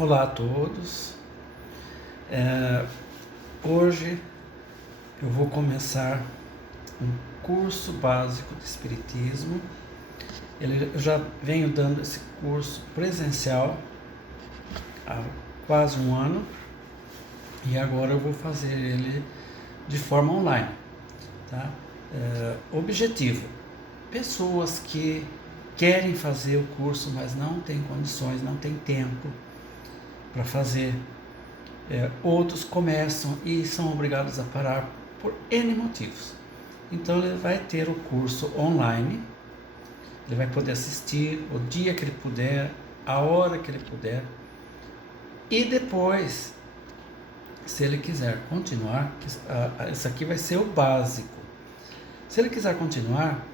Olá a todos. Hoje eu vou começar um curso básico de Espiritismo. Eu já venho dando esse curso presencial há quase um ano e agora eu vou fazer ele de forma online. Tá? Objetivo: pessoas que querem fazer o curso, mas não têm condições, não têm tempo para fazer. Outros começam e são obrigados a parar por N motivos. Então ele vai ter o curso online, ele vai poder assistir o dia que ele puder, a hora que ele puder, e depois, se ele quiser continuar, isso aqui vai ser o básico. Se ele quiser continuar,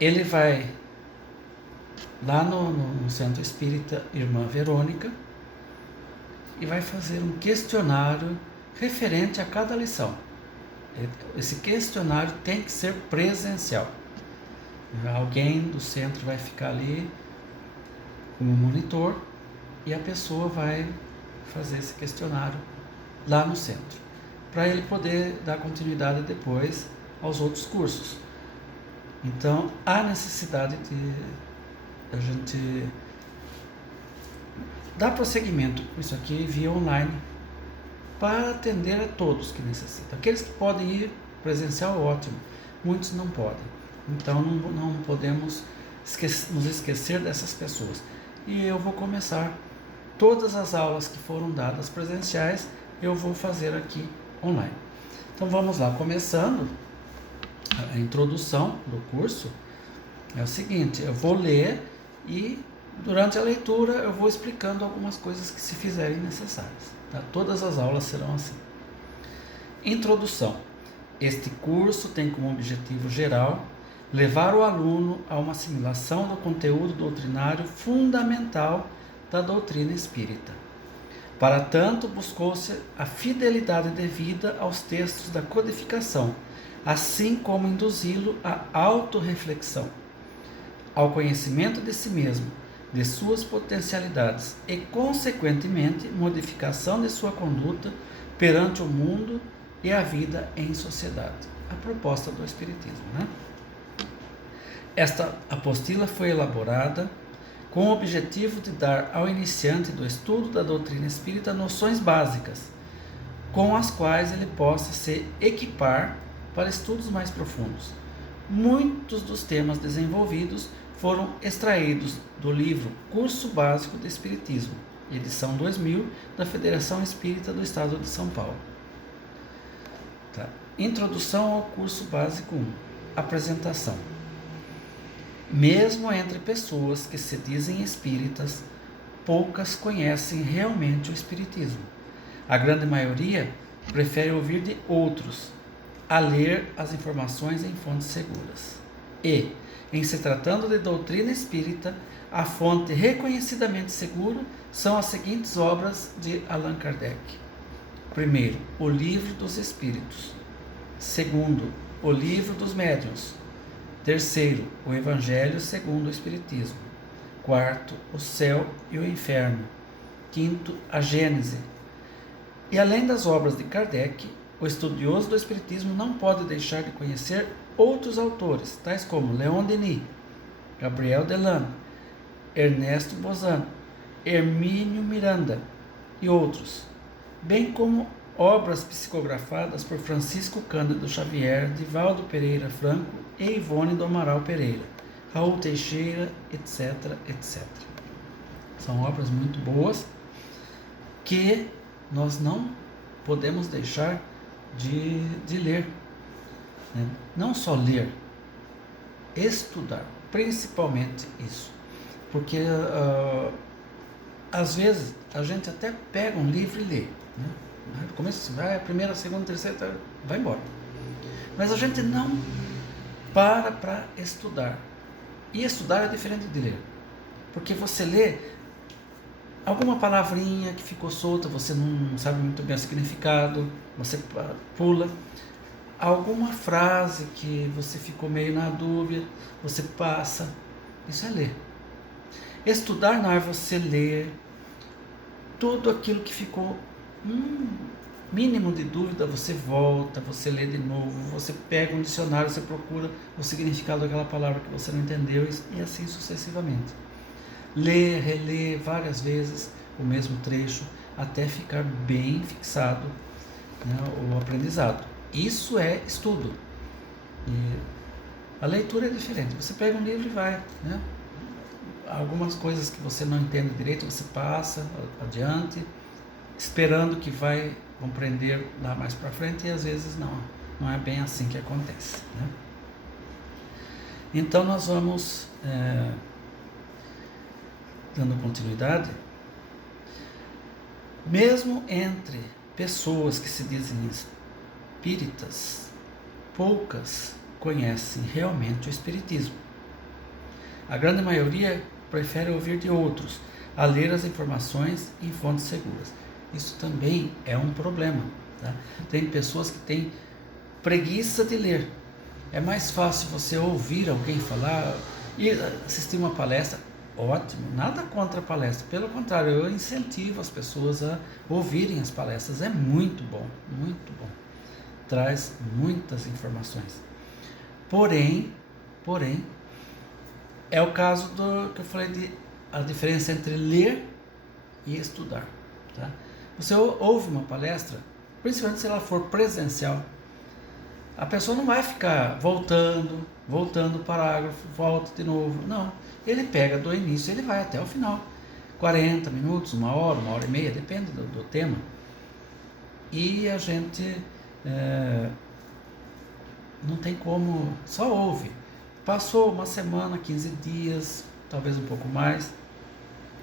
ele vai lá no Centro Espírita Irmã Verônica e vai fazer um questionário referente a cada lição. Esse questionário tem que ser presencial. Alguém do centro vai ficar ali como monitor e a pessoa vai fazer esse questionário lá no centro, para ele poder dar continuidade depois aos outros cursos. Então, há necessidade de a gente dar prosseguimento com isso aqui via online, para atender a todos que necessitam. Aqueles que podem ir presencial, ótimo. Muitos não podem. Então não podemos nos esquecer dessas pessoas. E eu vou começar todas as aulas que foram dadas presenciais, eu vou fazer aqui online. Então vamos lá, começando a introdução do curso. É o seguinte: eu vou ler e durante a leitura eu vou explicando algumas coisas que se fizerem necessárias. Tá? Todas as aulas serão assim. Introdução. Este curso tem como objetivo geral levar o aluno a uma assimilação do conteúdo doutrinário fundamental da doutrina espírita. Para tanto, buscou-se a fidelidade devida aos textos da codificação, assim como induzi-lo à autorreflexão, ao conhecimento de si mesmo, de suas potencialidades e, consequentemente, modificação de sua conduta perante o mundo e a vida em sociedade. A proposta do Espiritismo, né? Esta apostila foi elaborada com o objetivo de dar ao iniciante do estudo da doutrina espírita noções básicas, com as quais ele possa se equipar para estudos mais profundos. Muitos dos temas desenvolvidos foram extraídos do livro Curso Básico de Espiritismo, edição 2000, da Federação Espírita do Estado de São Paulo. Tá. Introdução ao Curso Básico 1. Apresentação. Mesmo entre pessoas que se dizem espíritas, poucas conhecem realmente o espiritismo. A grande maioria prefere ouvir de outros, a ler as informações em fontes seguras. E, em se tratando de doutrina espírita, a fonte reconhecidamente segura são as seguintes obras de Allan Kardec. Primeiro, o Livro dos Espíritos. Segundo, o Livro dos Médiuns. Terceiro, o Evangelho segundo o Espiritismo. Quarto, o Céu e o Inferno. Quinto, a Gênese. E além das obras de Kardec, o estudioso do Espiritismo não pode deixar de conhecer outros autores, tais como Leon Denis, Gabriel Deslame, Ernesto Bozano, Hermínio Miranda e outros, bem como obras psicografadas por Francisco Cândido Xavier, Divaldo Pereira Franco e Ivone do Amaral Pereira, Raul Teixeira, etc, etc. São obras muito boas que nós não podemos deixar de ler. Não só ler, estudar, principalmente isso. Porque às vezes a gente até pega um livro e lê, né? No começo vai a primeira, a segunda, a terceira, vai embora. Mas a gente não para estudar. E estudar é diferente de ler. Porque você lê alguma palavrinha que ficou solta, você não sabe muito bem o significado, você pula. Alguma frase que você ficou meio na dúvida, você passa. Isso é ler. Estudar não é você ler tudo aquilo que ficou mínimo de dúvida, você volta, você lê de novo, você pega um dicionário, você procura o significado daquela palavra que você não entendeu e assim sucessivamente. Lê, relê várias vezes o mesmo trecho até ficar bem fixado, né, o aprendizado. Isso é estudo. E a leitura é diferente. Você pega um livro e vai, né? Algumas coisas que você não entende direito, você passa adiante, esperando que vai compreender lá mais para frente, e às vezes não é bem assim que acontece, né? Então nós vamos dando continuidade. Mesmo entre pessoas que se dizem espíritas, poucas conhecem realmente o espiritismo. A grande maioria prefere ouvir de outros, a ler as informações em fontes seguras. Isso também é um problema, tá? Tem pessoas que têm preguiça de ler. É mais fácil você ouvir alguém falar e assistir uma palestra. Ótimo, nada contra a palestra, pelo contrário, eu incentivo as pessoas a ouvirem as palestras. É muito bom, traz muitas informações. Porém, é o caso do que eu falei de a diferença entre ler e estudar, tá? Você ouve uma palestra, principalmente se ela for presencial, a pessoa não vai ficar voltando o parágrafo, volta de novo, não. Ele pega do início, ele vai até o final, 40 minutos, uma hora e meia, depende do tema. E a gente não tem como, só ouve. Passou uma semana, 15 dias, talvez um pouco mais,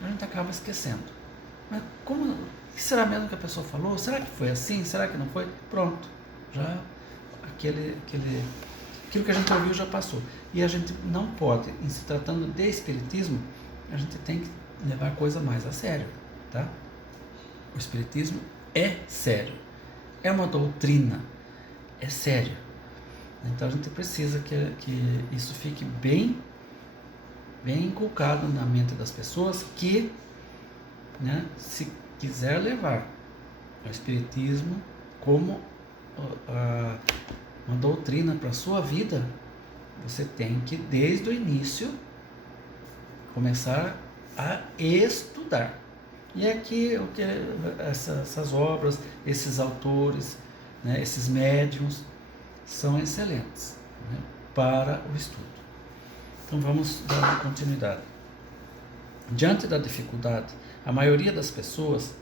a gente acaba esquecendo. Mas como, o que será mesmo que a pessoa falou? Será que foi assim? Será que não foi? Pronto, já aquilo que a gente ouviu já passou. E a gente não pode, em se tratando de espiritismo, a gente tem que levar a coisa mais a sério, tá? O espiritismo é sério, é uma doutrina, é sério. Então a gente precisa que isso fique bem inculcado na mente das pessoas que, né, se quiser levar o espiritismo como uma doutrina para a sua vida, você tem que, desde o início, começar a estudar. E aqui essas obras, esses autores, né, esses médiuns, são excelentes, né, para o estudo. Então vamos dar continuidade. Diante da dificuldade, a maioria das pessoas,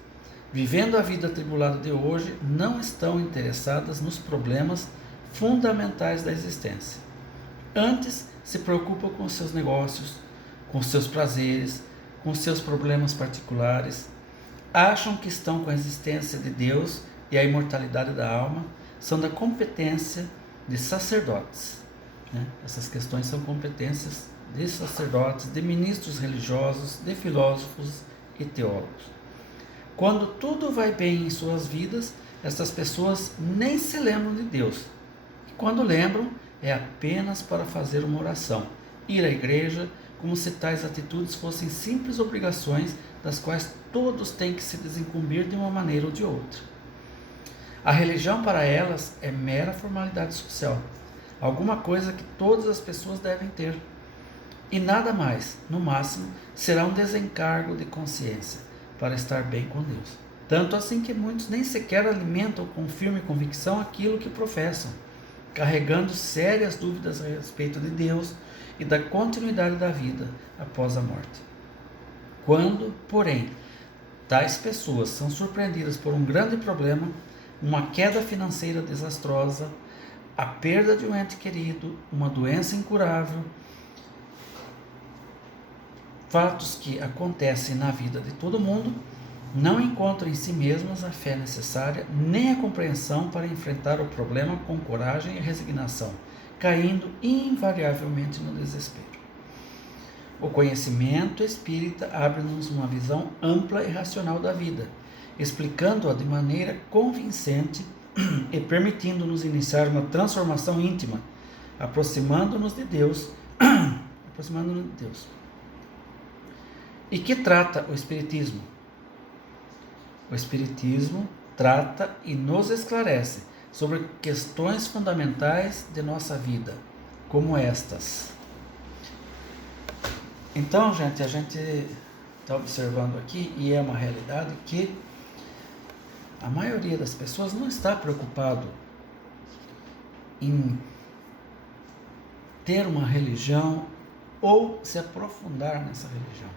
vivendo a vida atribulada de hoje, não estão interessadas nos problemas fundamentais da existência. Antes, se preocupam com seus negócios, com seus prazeres, com seus problemas particulares. Acham que estão com a existência de Deus e a imortalidade da alma são da competência de sacerdotes, né? Essas questões são competências de sacerdotes, de ministros religiosos, de filósofos e teólogos. Quando tudo vai bem em suas vidas, essas pessoas nem se lembram de Deus. E quando lembram, é apenas para fazer uma oração, ir à igreja, como se tais atitudes fossem simples obrigações das quais todos têm que se desincumbir de uma maneira ou de outra. A religião para elas é mera formalidade social, alguma coisa que todas as pessoas devem ter. E nada mais, no máximo, será um desencargo de consciência para estar bem com Deus. Tanto assim que muitos nem sequer alimentam com firme convicção aquilo que professam, carregando sérias dúvidas a respeito de Deus e da continuidade da vida após a morte. Quando, porém, tais pessoas são surpreendidas por um grande problema, uma queda financeira desastrosa, a perda de um ente querido, uma doença incurável, fatos que acontecem na vida de todo mundo, não encontram em si mesmas a fé necessária, nem a compreensão para enfrentar o problema com coragem e resignação, caindo invariavelmente no desespero. O conhecimento espírita abre-nos uma visão ampla e racional da vida, explicando-a de maneira convincente e permitindo-nos iniciar uma transformação íntima, aproximando-nos de Deus. E que trata o Espiritismo? O Espiritismo trata e nos esclarece sobre questões fundamentais de nossa vida, como estas. Então, gente, a gente está observando aqui, e é uma realidade, que a maioria das pessoas não está preocupado em ter uma religião ou se aprofundar nessa religião,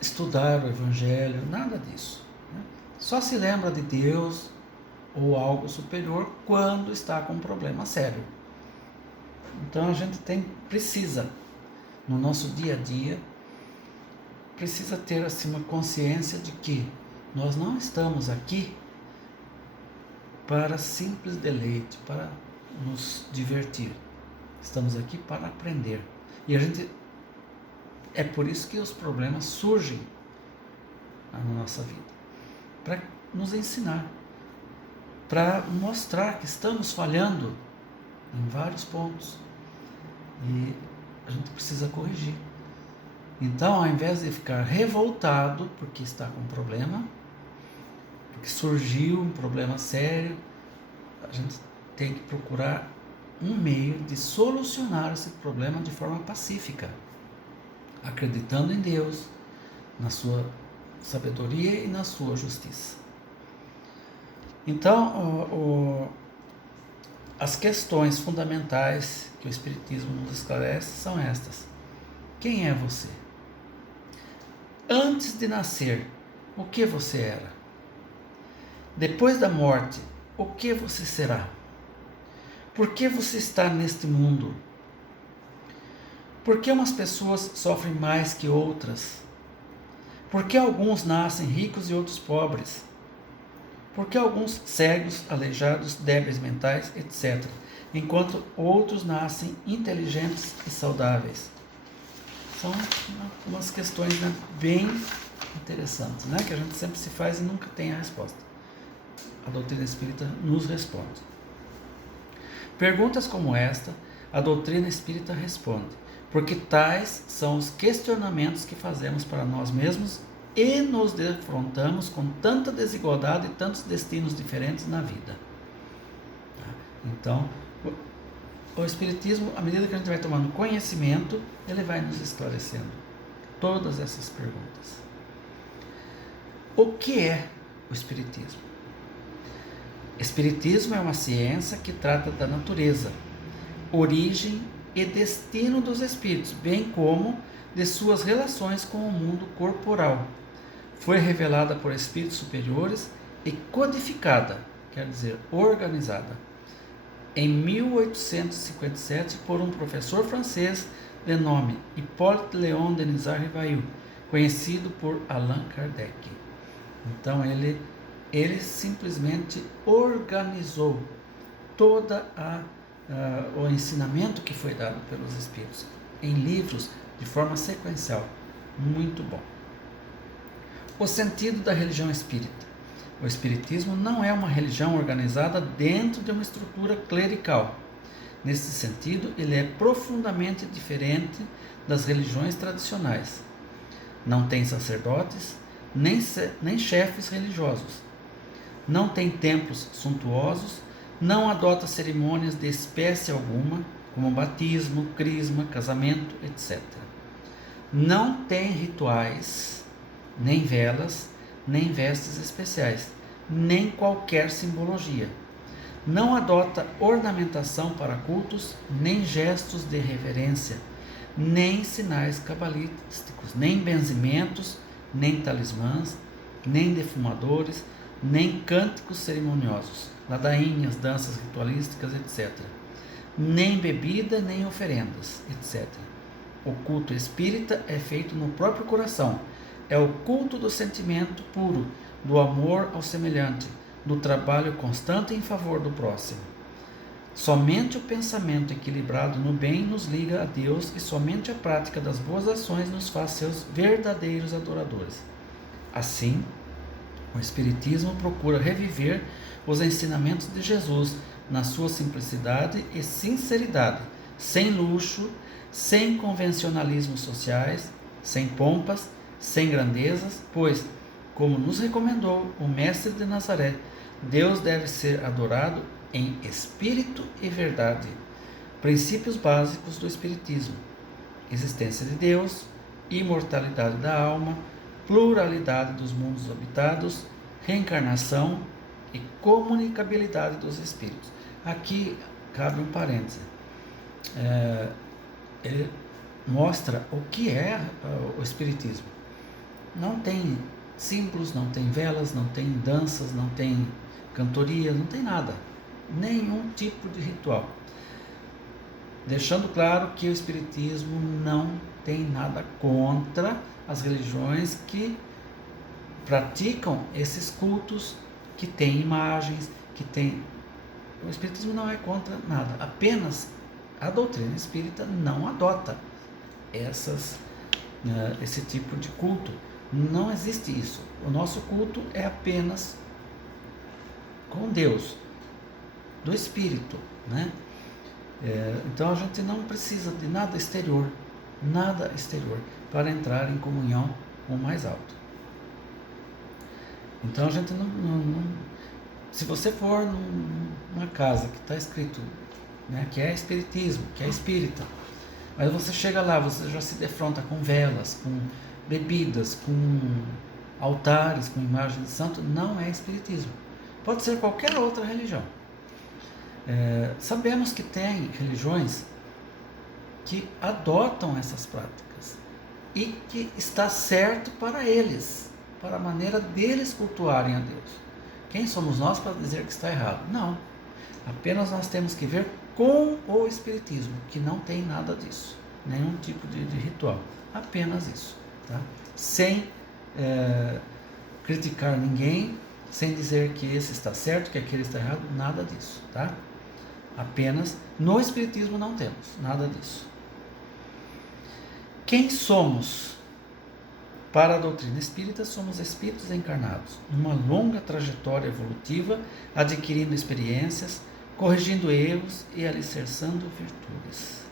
estudar o Evangelho, nada disso, né? Só se lembra de Deus ou algo superior quando está com um problema sério. Então a gente precisa, no nosso dia a dia, precisa ter assim uma consciência de que nós não estamos aqui para simples deleite, para nos divertir. Estamos aqui para aprender. E é por isso que os problemas surgem na nossa vida, para nos ensinar, para mostrar que estamos falhando em vários pontos e a gente precisa corrigir. Então, ao invés de ficar revoltado porque está com um problema, porque surgiu um problema sério, a gente tem que procurar um meio de solucionar esse problema de forma pacífica, acreditando em Deus, na sua sabedoria e na sua justiça. Então, as questões fundamentais que o Espiritismo nos esclarece são estas. Quem é você? Antes de nascer, o que você era? Depois da morte, o que você será? Por que você está neste mundo? Por que umas pessoas sofrem mais que outras? Por que alguns nascem ricos e outros pobres? Por que alguns cegos, aleijados, débeis mentais, etc., enquanto outros nascem inteligentes e saudáveis? São umas questões, né, bem interessantes, né, que a gente sempre se faz e nunca tem a resposta. A doutrina espírita nos responde. Perguntas como esta, a doutrina espírita responde, porque tais são os questionamentos que fazemos para nós mesmos e nos defrontamos com tanta desigualdade e tantos destinos diferentes na vida. Então, o Espiritismo, à medida que a gente vai tomando conhecimento, ele vai nos esclarecendo todas essas perguntas. O que é o Espiritismo? Espiritismo é uma ciência que trata da natureza, origem e destino dos espíritos, bem como de suas relações com o mundo corporal. Foi revelada por espíritos superiores e codificada, quer dizer, organizada, em 1857 por um professor francês de nome Hippolyte Léon Denis Rivail, conhecido por Allan Kardec. Então ele simplesmente organizou toda o ensinamento que foi dado pelos espíritos em livros de forma sequencial. Muito bom. O sentido da religião espírita. O espiritismo não é uma religião organizada dentro de uma estrutura clerical. Nesse sentido, ele é profundamente diferente das religiões tradicionais. Não tem sacerdotes, nem chefes religiosos. Não tem templos suntuosos, não adota cerimônias de espécie alguma, como batismo, crisma, casamento, etc. Não tem rituais, nem velas, nem vestes especiais, nem qualquer simbologia. Não adota ornamentação para cultos, nem gestos de reverência, nem sinais cabalísticos, nem benzimentos, nem talismãs, nem defumadores, nem cânticos cerimoniosos, ladainhas, danças ritualísticas, etc. Nem bebida, nem oferendas, etc. O culto espírita é feito no próprio coração. É o culto do sentimento puro, do amor ao semelhante, do trabalho constante em favor do próximo. Somente o pensamento equilibrado no bem nos liga a Deus e somente a prática das boas ações nos faz seus verdadeiros adoradores. Assim, o Espiritismo procura reviver os ensinamentos de Jesus na sua simplicidade e sinceridade, sem luxo, sem convencionalismos sociais, sem pompas, sem grandezas, pois, como nos recomendou o Mestre de Nazaré, Deus deve ser adorado em espírito e verdade. Princípios básicos do Espiritismo: existência de Deus, imortalidade da alma, pluralidade dos mundos habitados, reencarnação e comunicabilidade dos espíritos. Aqui cabe um parêntese. Ele mostra o que é o Espiritismo. Não tem símbolos, não tem velas, não tem danças, não tem cantorias, não tem nada. Nenhum tipo de ritual. Deixando claro que o Espiritismo não tem nada contra as religiões que praticam esses cultos, que têm imagens, que tem. O Espiritismo não é contra nada, apenas a doutrina espírita não adota esse tipo de culto. Não existe isso. O nosso culto é apenas com Deus, do Espírito, né? Então a gente não precisa de nada exterior para entrar em comunhão com o mais alto. Então a gente não se você for numa casa que está escrito, né, que é espiritismo, que é espírita, mas você chega lá, você já se defronta com velas, com bebidas, com altares, com imagens de santo, não é espiritismo. Pode ser qualquer outra religião. Sabemos que tem religiões que adotam essas práticas e que está certo para eles, para a maneira deles cultuarem a Deus. Quem somos nós para dizer que está errado? Não. Apenas nós temos que ver com o Espiritismo, que não tem nada disso, nenhum tipo de ritual, apenas isso, tá? Sem criticar ninguém, sem dizer que esse está certo, que aquele está errado, nada disso, tá? Apenas no Espiritismo não temos nada disso. Quem somos? Para a doutrina espírita, somos espíritos encarnados, numa longa trajetória evolutiva, adquirindo experiências, corrigindo erros e alicerçando virtudes.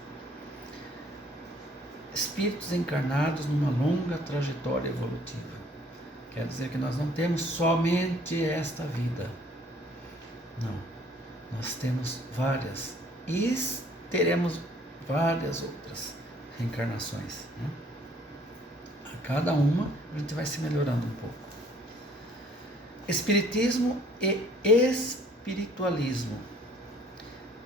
Espíritos encarnados numa longa trajetória evolutiva. Quer dizer que nós não temos somente esta vida. Não. Nós temos várias e teremos várias outras reencarnações, né? A cada uma a gente vai se melhorando um pouco. Espiritismo e espiritualismo.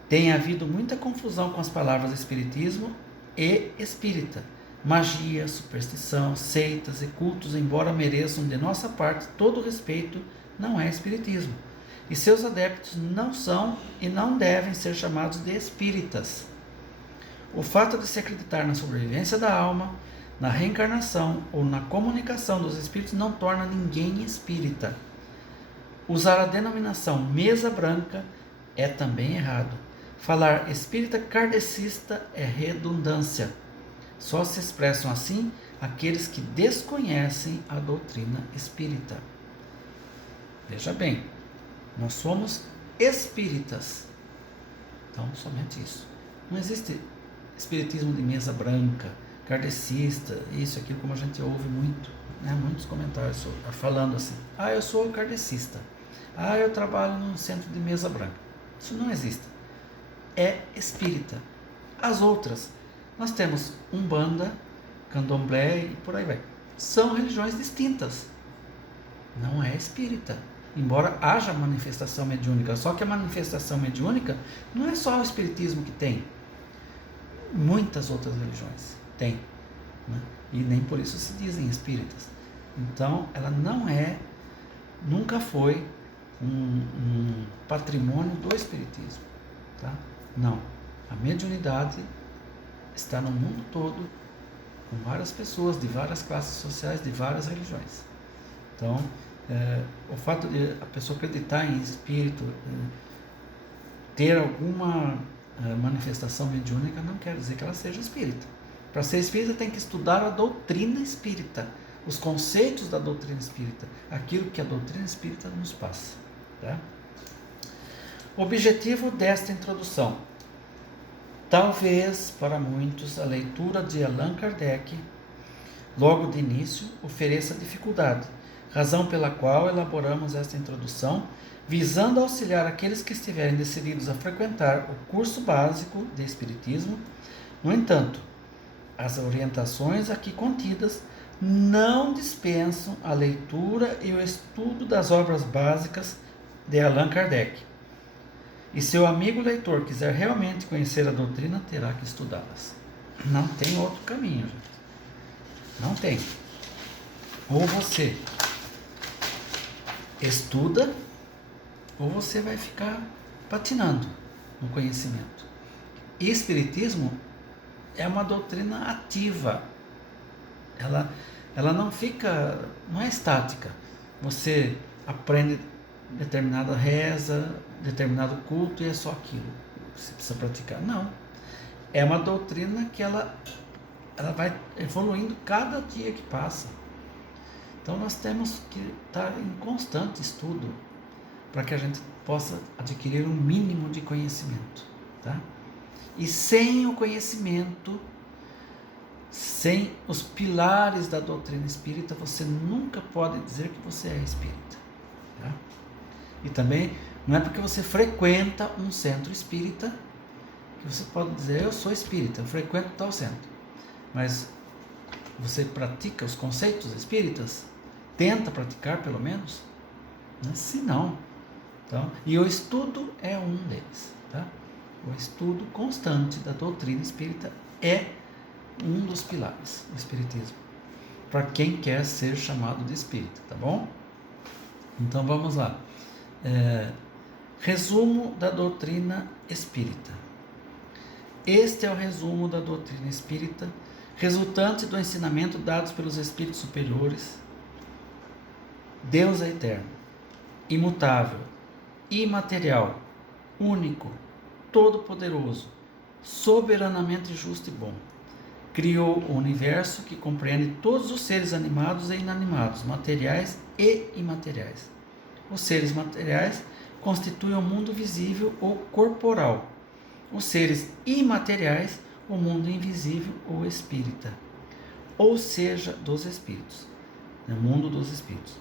Tem havido muita confusão com as palavras espiritismo e espírita. Magia, superstição, seitas e cultos, embora mereçam de nossa parte todo o respeito, não é espiritismo. E seus adeptos não são e não devem ser chamados de espíritas. O fato de se acreditar na sobrevivência da alma, na reencarnação ou na comunicação dos espíritos não torna ninguém espírita. Usar a denominação mesa branca é também errado. Falar espírita kardecista é redundância. Só se expressam assim aqueles que desconhecem a doutrina espírita. Veja bem, nós somos espíritas. Então, somente isso. Não existe espiritismo de mesa branca, kardecista, isso, aquilo, como a gente ouve muito, né? Muitos comentários falando assim: eu sou kardecista, eu trabalho num centro de mesa branca. Isso não existe. É espírita. As outras, nós temos Umbanda, Candomblé e por aí vai. São religiões distintas. Não é espírita. Embora haja manifestação mediúnica, só que a manifestação mediúnica não é só o espiritismo que tem. Muitas outras religiões têm, né? E nem por isso se dizem espíritas. Então, ela não é, nunca foi um patrimônio do espiritismo, tá? Não. A mediunidade está no mundo todo, com várias pessoas de várias classes sociais, de várias religiões. Então, o fato de a pessoa acreditar em espírito, ter alguma manifestação mediúnica, não quer dizer que ela seja espírita. Para ser espírita tem que estudar a doutrina espírita, os conceitos da doutrina espírita, aquilo que a doutrina espírita nos passa, tá? Objetivo desta introdução: talvez para muitos a leitura de Allan Kardec, logo de início, ofereça dificuldade, razão pela qual elaboramos esta introdução, visando auxiliar aqueles que estiverem decididos a frequentar o curso básico de Espiritismo. No entanto, as orientações aqui contidas não dispensam a leitura e o estudo das obras básicas de Allan Kardec. E se o amigo leitor quiser realmente conhecer a doutrina, terá que estudá-las. Não tem outro caminho, gente. Não tem. Ou você estuda, ou você vai ficar patinando no conhecimento. E Espiritismo é uma doutrina ativa. Ela não é estática. Você aprende determinada reza, determinado culto e é só aquilo que você precisa praticar. Não. É uma doutrina que ela vai evoluindo cada dia que passa. Então nós temos que estar em constante estudo para que a gente possa adquirir um mínimo de conhecimento, tá? E sem o conhecimento, sem os pilares da doutrina espírita, você nunca pode dizer que você é espírita, tá? E também não é porque você frequenta um centro espírita que você pode dizer, eu sou espírita, eu frequento tal centro. Mas você pratica os conceitos espíritas? Tenta praticar pelo menos? Se não. Então, e o estudo é um deles, tá? O estudo constante da doutrina espírita é um dos pilares do espiritismo, para quem quer ser chamado de espírita, tá bom? Então vamos lá. Resumo da doutrina espírita. Este é o resumo da doutrina espírita, resultante do ensinamento dados pelos espíritos superiores. Deus é eterno, imutável, imaterial, único, todo-poderoso, soberanamente justo e bom. Criou o universo que compreende todos os seres animados e inanimados, materiais e imateriais. Os seres materiais constituem o mundo visível ou corporal. Os seres imateriais, o mundo invisível ou espírita, ou seja, dos espíritos, o mundo dos espíritos.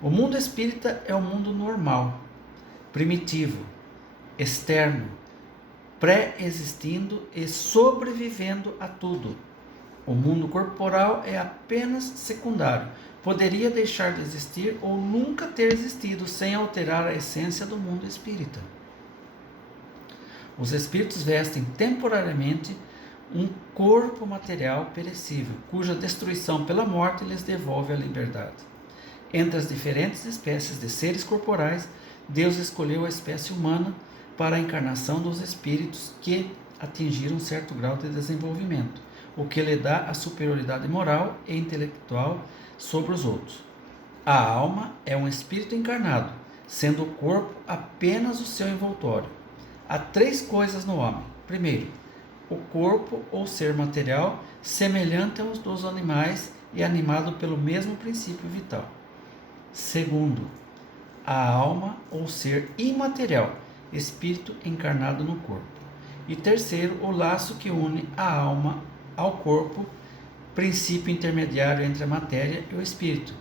O mundo espírita é o mundo normal, primitivo, externo, pré-existindo e sobrevivendo a tudo. O mundo corporal é apenas secundário, poderia deixar de existir ou nunca ter existido sem alterar a essência do mundo espírita. Os espíritos vestem temporariamente um corpo material perecível, cuja destruição pela morte lhes devolve a liberdade. Entre as diferentes espécies de seres corporais, Deus escolheu a espécie humana para a encarnação dos espíritos que atingiram certo grau de desenvolvimento, o que lhe dá a superioridade moral e intelectual sobre os outros. A alma é um espírito encarnado, sendo o corpo apenas o seu envoltório. Há três coisas no homem. Primeiro, o corpo ou ser material, semelhante aos dos animais e animado pelo mesmo princípio vital. Segundo, a alma ou ser imaterial, espírito encarnado no corpo. E terceiro, o laço que une a alma ao corpo, princípio intermediário entre a matéria e o espírito.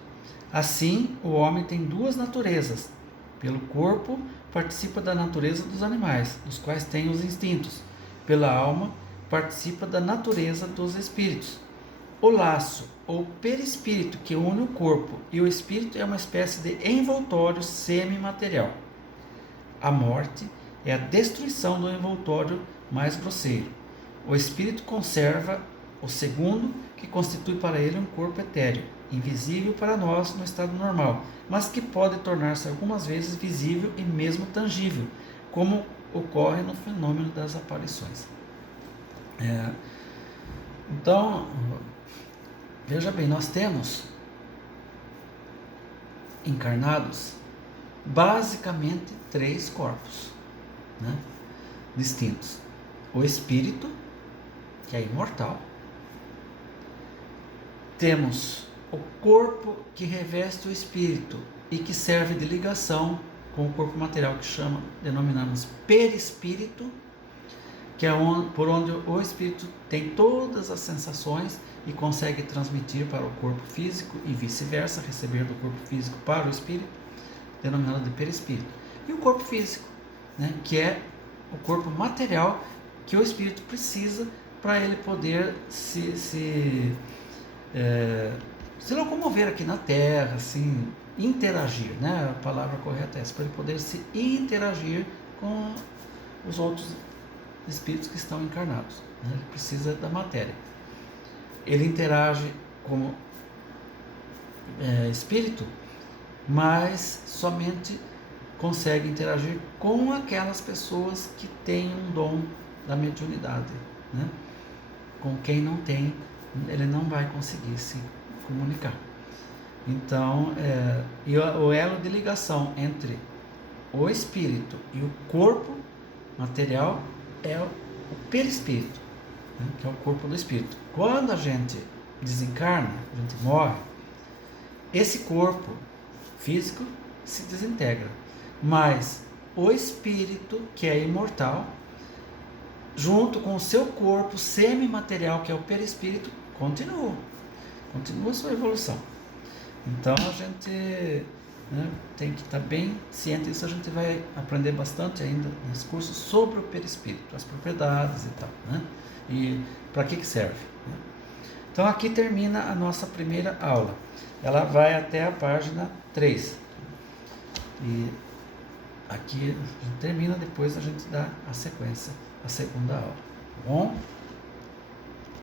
Assim, o homem tem duas naturezas. Pelo corpo, participa da natureza dos animais, dos quais tem os instintos. Pela alma, participa da natureza dos espíritos. O laço, ou perispírito, que une o corpo e o espírito é uma espécie de envoltório semimaterial. A morte é a destruição do envoltório mais grosseiro. O espírito conserva o segundo, que constitui para ele um corpo etéreo, invisível para nós no estado normal, mas que pode tornar-se algumas vezes visível e mesmo tangível, como ocorre no fenômeno das aparições. Então, veja bem, nós temos encarnados basicamente três corpos, distintos. O espírito, que é imortal. Temos o corpo que reveste o espírito e que serve de ligação com o corpo material, que denominamos perispírito, que é por onde o espírito tem todas as sensações e consegue transmitir para o corpo físico e vice-versa, receber do corpo físico para o espírito, denominado de perispírito. E o corpo físico, né, que é o corpo material que o espírito precisa para ele poder se locomover aqui na Terra, assim, interagir, né? A palavra correta é essa, para ele poder se interagir com os outros espíritos que estão encarnados, né? Ele precisa da matéria. Ele interage como espírito, mas somente consegue interagir com aquelas pessoas que têm um dom da mediunidade, né? Com quem não tem, ele não vai conseguir se comunicar. Então, o elo de ligação entre o espírito e o corpo material é o perispírito, né? Que é o corpo do espírito. Quando a gente desencarna, a gente morre, esse corpo físico se desintegra, mas o espírito, que é imortal, junto com o seu corpo semimaterial, que é o perispírito, continua a sua evolução. Então a gente, né, tem que estar bem ciente disso. A gente vai aprender bastante ainda nos cursos sobre o perispírito, as propriedades e tal, né? E para que serve, né? Então aqui termina a nossa primeira aula. Ela vai até a página 3. E aqui a gente termina, depois a gente dá a sequência, a segunda aula. Tá bom?